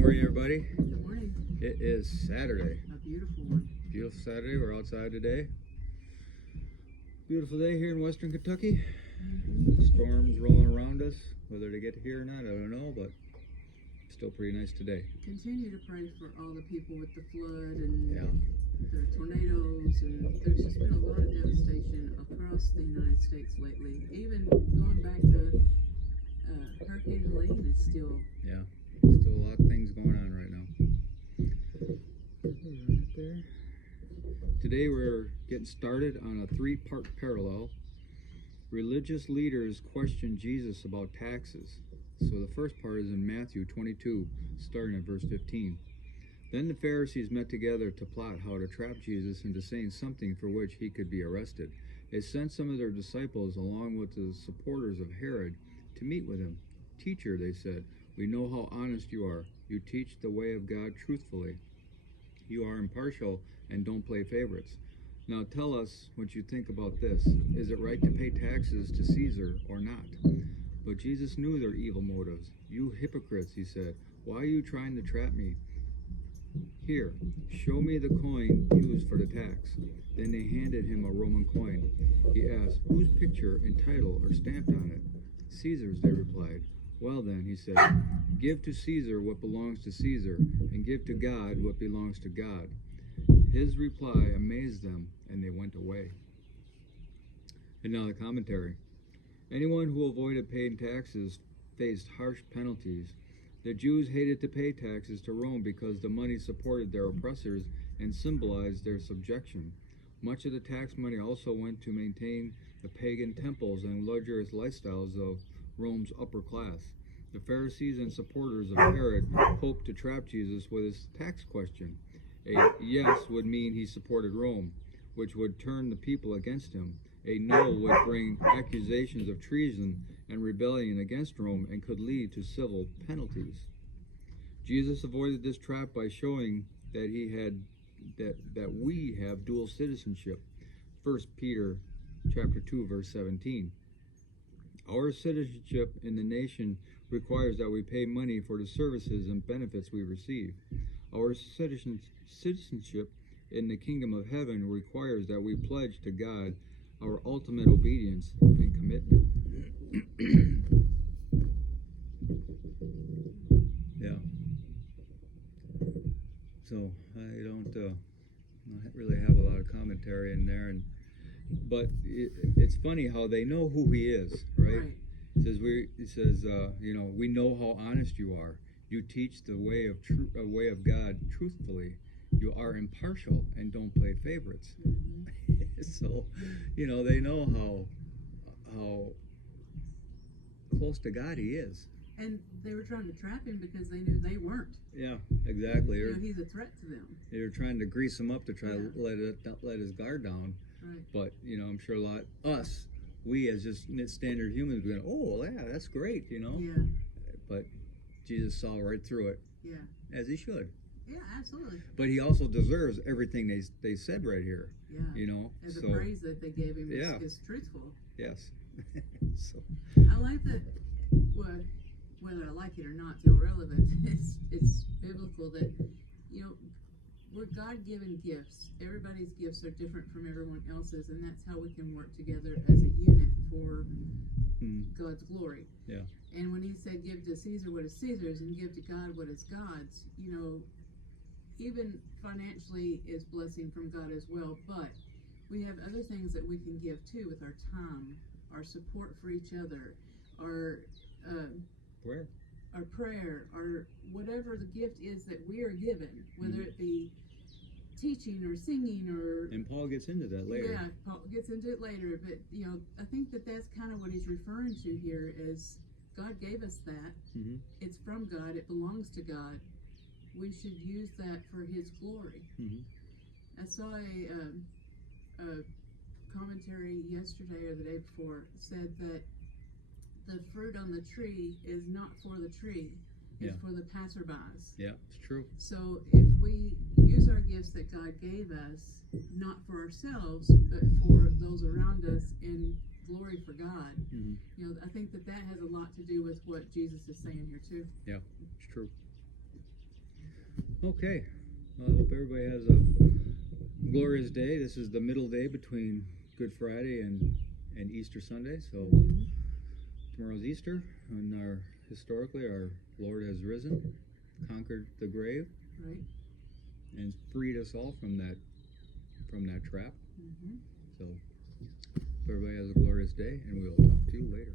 morning, everybody. Good morning. It is Saturday. A beautiful one. Beautiful Saturday. We're outside today. Beautiful day here in Western Kentucky. Storms rolling around us. Whether they get here or not, I don't know, but still pretty nice today. Continue to pray for all the people with the flood and Yeah. the tornadoes, and there's just been a lot of devastation across the United States lately. Even going back to Hurricane Helene is still. Yeah. Still a lot of things going on right now. Right there. Today we're getting started on a three-part parallel. Religious leaders question Jesus about taxes. So the first part is in Matthew 22, starting at verse 15. Then the Pharisees met together to plot how to trap Jesus into saying something for which he could be arrested. They sent some of their disciples along with the supporters of Herod to meet with him. "Teacher," they said, "we know how honest you are. You teach the way of God truthfully. You are impartial and don't play favorites. Now tell us what you think about this. Is it right to pay taxes to Caesar or not?" But Jesus knew their evil motives. "You hypocrites," he said, "why are you trying to trap me? Here, show me the coin used for the tax." Then they handed him a Roman coin. He asked, "Whose picture and title are stamped on it?" "Caesar's," they replied. "Well then," he said, "give to Caesar what belongs to Caesar, and give to God what belongs to God." His reply amazed them, and they went away. And now the commentary. Anyone who avoided paying taxes faced harsh penalties. The Jews hated to pay taxes to Rome because the money supported their oppressors and symbolized their subjection. Much of the tax money also went to maintain the pagan temples and luxurious lifestyles of Rome's upper class. The Pharisees and supporters of Herod hoped to trap Jesus with his tax question. A yes would mean he supported Rome, which would turn the people against him. A no would bring accusations of treason and rebellion against Rome and could lead to civil penalties. Jesus avoided this trap by showing that we have dual citizenship. 1 Peter chapter 2 verse 17. Our citizenship in the nation requires that we pay money for the services and benefits we receive. Our citizenship in the kingdom of heaven requires that we pledge to God our ultimate obedience and commitment. Yeah. So I don't really have a lot of commentary in there, but it's funny how they know who he is, right? It says we know how honest you are. You teach the way of God truthfully. You are impartial and don't play favorites. So, they know how close to God he is. And they were trying to trap him because they knew they weren't. Yeah, exactly. He's a threat to them. They were trying to grease him up to try to let his guard down. Right. But I'm sure we as just standard humans, we go, "Oh yeah, that's great," Yeah. But Jesus saw right through it. Yeah. As he should. Yeah, absolutely. But he also deserves everything they said right here. Yeah. And the praise that they gave him is truthful. Yes. So I like that. Whether I like it or not, it's irrelevant. It's biblical that we're God-given gifts. Everybody's gifts are different from everyone else's, and that's how we can work together as a unit for God's glory. Yeah. And when he said, "Give to Caesar what is Caesar's, and give to God what is God's," even financially is blessing from God as well. But we have other things that we can give too, with our time, our support for each other, our prayer, or whatever the gift is that we are given, whether it be teaching or singing or. And Paul gets into that later. Yeah, Paul gets into it later. But I think that's kind of what he's referring to here is God gave us that. Mm-hmm. It's from God. It belongs to God. We should use that for His glory. Mm-hmm. I saw a commentary yesterday or the day before said that the fruit on the tree is not for the tree, it's for the passerbys. Yeah, it's true. So if we use our gifts that God gave us, not for ourselves, but for those around us in glory for God, I think that has a lot to do with what Jesus is saying here too. Yeah, it's true. Okay. Well, I hope everybody has a glorious day. This is the middle day between Good Friday and Easter Sunday. So tomorrow's Easter, and historically our Lord has risen, conquered the grave, Right. and freed us all from that trap. So everybody has a glorious day, and we'll talk to you later.